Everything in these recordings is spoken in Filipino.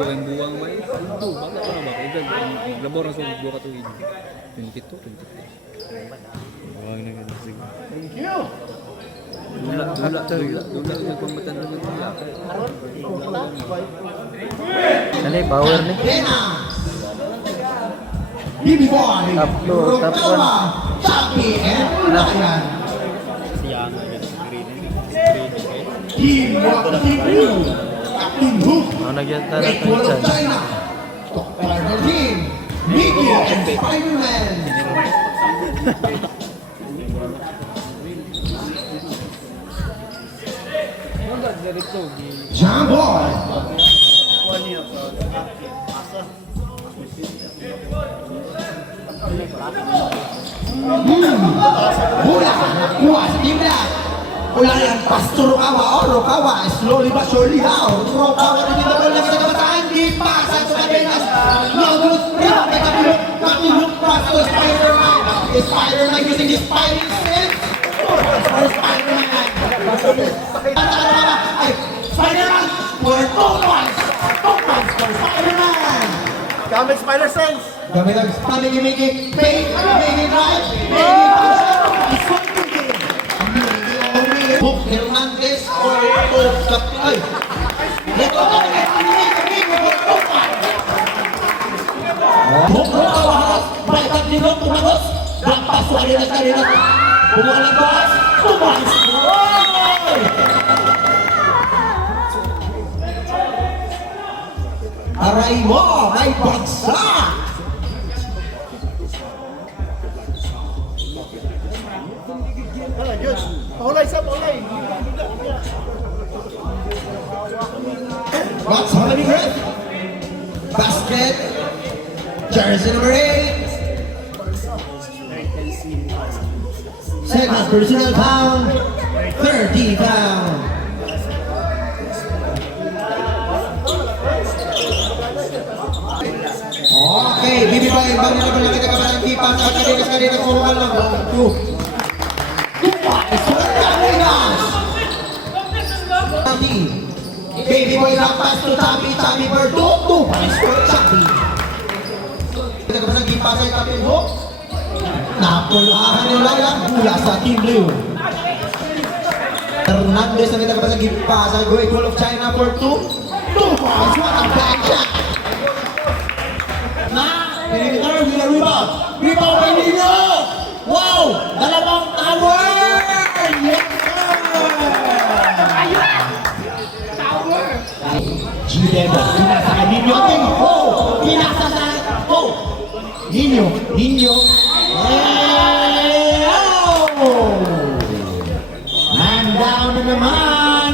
Ang buwang may ito, baka pa na ba? Kaya labor na sa buwa katuwid. 22, 23. Buwang na ganda siguro. Thank you! Dula nagpambatan na ng dula. Ano power ni? BB Boy! Top 2, top 1. Chucky and Ryan! Siyang na yun. Team Blue! Captain Hook! Ano nagyanta na Great ito Wall of dyan? China! Dr. Team! Mickey and Spider-Man! John Boy! Hula! Kuha sa Team Black! Hula yan, Pastor Rokawa! Oh, Rokawa! Slowly but surely how? Rokawa na dito lang sa kabataan! Di pa! Sa Sabinas! Logos! Rima! Kapilok! Pastor Spider-Man! Spider-Man using his fighting skills! Spider-Man! Ay! Spider-Man! For 2 points! 2 points for Spider-Man! Gamit Spider Sense! Gamit ang pamigimigi, make it right, make it push, Hook Hernandez or Hook Kapay. Ito na Hook Rokawas, balikan ni Hook tumagos, lampas wali na sarili. Bumuha ng bukas, tumakas. Aray mo, may bagsak! Paulay sa paulay! What's happening, Griff? Basket. Jersey number 8. Second personal foul. 30 foul. Okay, bibigay bang nila pala kita kapag ang kipas at kanina surukan lang. 2. Baby boy rampas to Tommy for 2 points for Chucky. Kita ka ba nag-ipasa yung Captain Hook? Napulahan nila yan mula sa Team Blue. Hernandez na kita ka ba nag-ipasa Great Wall of China for 2 points. What a back shot! Pinigitaro, hindi na rebound. Rebound by Nino! Wow! Dalawang tower! Yes, G-Devil, pinasa kay Nino King. Oh! Pinasa sa... Oh! Nino! Oh! Man down na naman!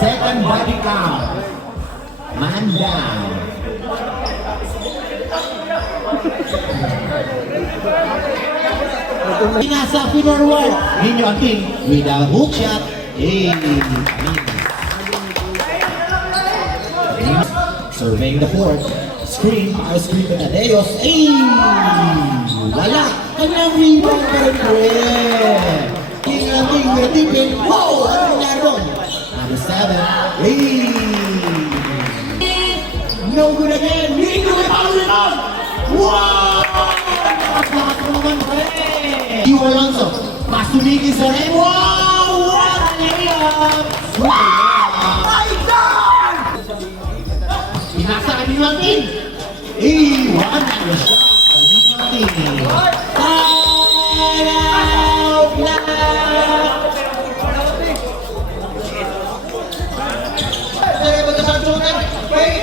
Second body count. Man down. Pinasa forward. Nino King with a hook shot. Hey! Surveying the fourth. Screen para screen na Deos. Ay! Wala! Kanyang rebound pa rin po eh! King ang tipin. Wow! Ano nangyari doon? Number 7. Ay! No good again! Hindi ko may palo rebound! Wow! Lakas mo naman po eh! Iwo Alonso. Masumigil sa rin. Wow! What a layup! My God! Pinasa ka ni Martin! Iwan na siya! Martin! Time out na! Dari magkasantunan! Wait!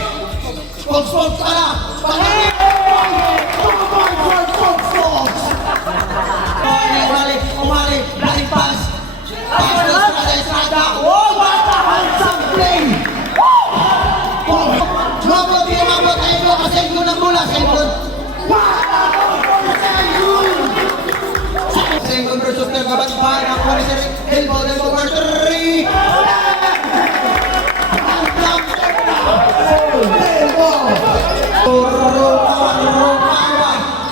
Fox pala! Pangit! Fox! Umali! Blind pass! Pass na Estrada! Oh! What a handsome play! Mabot tayo kasi yun ang mula sa ikon. Second versus third kabat pa ng Qualisari. Elbow for 3. Rokawa.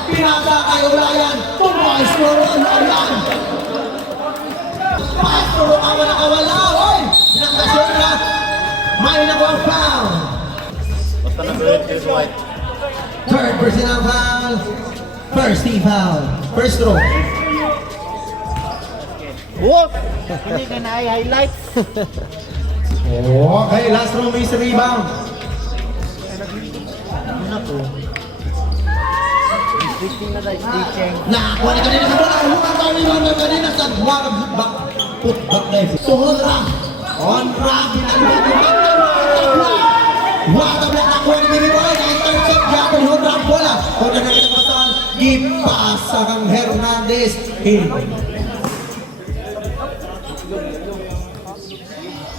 Pinasa kay Ulayan. Tumakas for Ulayan. Puro ka wala. Oy! Nakasyon na. May nakuha foul. Basta nag-red is white. Third personal foul. First team foul. First throw. What? Hindi ka na-highlight. Okay, last throw miss rebound. Ano po? Speaking na like teaching. Nakakuha na kanina sa bola. Huwag ang rebound na kanina sa back. Put back life. Tuhod ra. On ra. Ginagawa ko back na Wag ang nakuha ni Baby Boy. Third set. Gapon hod ra ang bola. Kung na nakita pasahan. Ipasa kang Hernandez.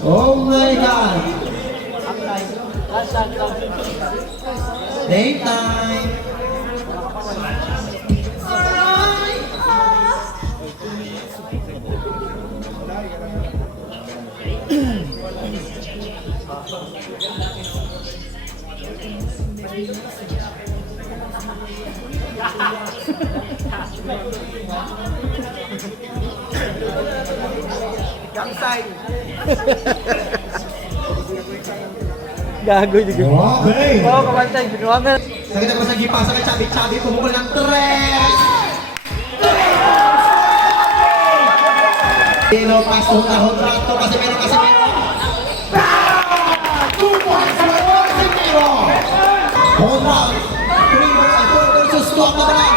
Oh my God! Daytime! Gago juga. Okay! Oh, kamantay. Binuangan. Nakita ko sa gipasa kay Chabi, pumukul ng tres! Dino, pasok na Honrato, Casimiro! 2 points for Casimiro! Honrato, 4 versus 2 ang labanan.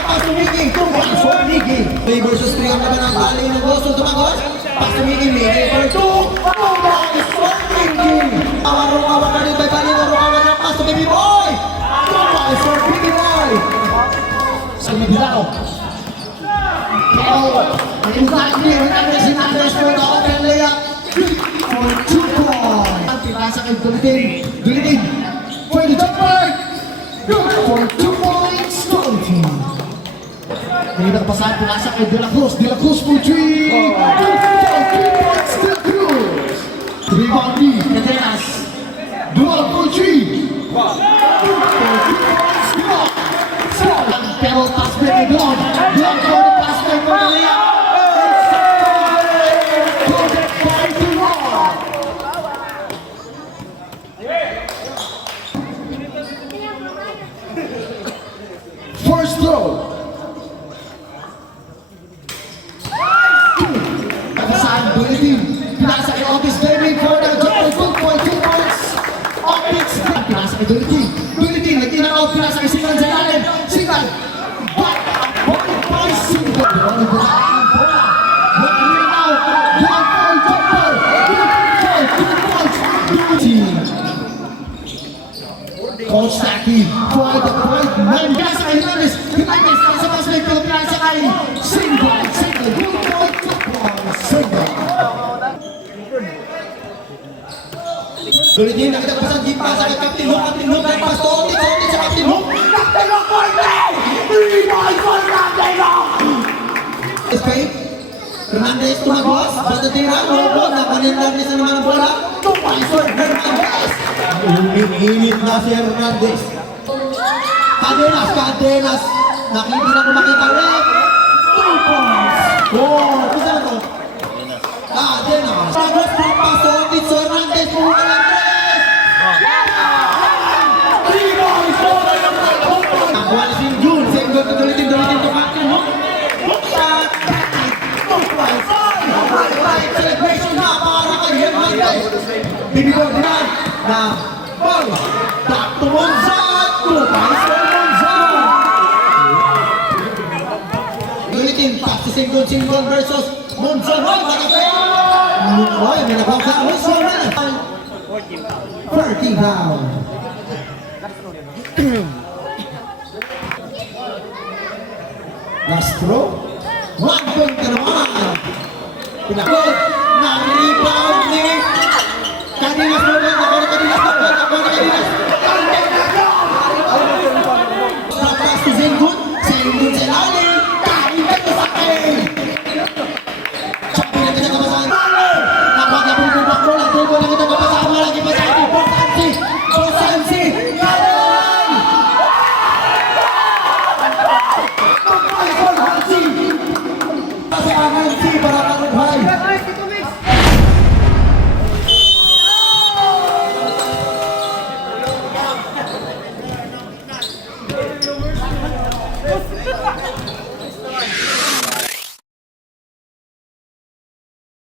Pass to Miggy, 2 points for Miggy. 3 versus 3 ang labanan. Bali ng Goso, tumagos. Pass to Miggy for 2 points for Miggy. Awar-awar na rin by Bali, awar-awar na pass to Baby Boy. 2 points for Baby Boy. Sa Migilao. Pero, impact ni Hernandez Hernandez for the open layup. For 2 points. Pinasa kay Dulitin. For the jumper. For 2 points. Dulitin. Tinitang pasahan, pinasa kay De La Cruz for 3. 2 points, De La Cruz. Rebound D, Cadenas. Dual for 3. For 2 points, Scott. Pero pass back kay Blond. Blond for the pass back for the layup. First throw. Pasahan, Dulitin. Pinasa kay Otis Gaming for the jumper. 2 points. Otis. Pinasa kay Dulitin. Nag-in-out. Pinasa kay Singal sa ilalim. Singal. Back. 1 point. Singal. Wala ang bola. Nag-in out. One point jumper. 2 points. Dulitin. Coach Saki for the point. Pinasa kay Hernandez. Nasa basket ko. Pinasa kay Singal. 2 point. 2 points. Singal. Dulitin, nakita ko sa pasa kay Captain Hook, nagpas to, Otis sa Captain Hook. Captain Hook for me! 3 points for Captain Hook! Escape, Hernandez tumagos, basta tira, robot, napanin Hernandez na naman ang bola. 2 points for Hernandez! Uminit na si Hernandez. Cadenas, nakita na ko makita ulit. 2 points! Oh, isa na to. Cadenas, tagos ng paso, Otis Hernandez, pumunta lang. Nakuha na si June. Same goal to Dulitin to Captain Hook. Hook shot. 2 points. Celebration na para kay Hernandez. Bibigyan din na ball. Back to Monza. 2 points for Monza. Dulitin. Pass to single versus Monza. Roy, may nagawa ka. Monza na. 14 down. Last throw. 1 point ka naman. Pinakot. Na-rebound ni Cadenas. Nakuha na Cadenas.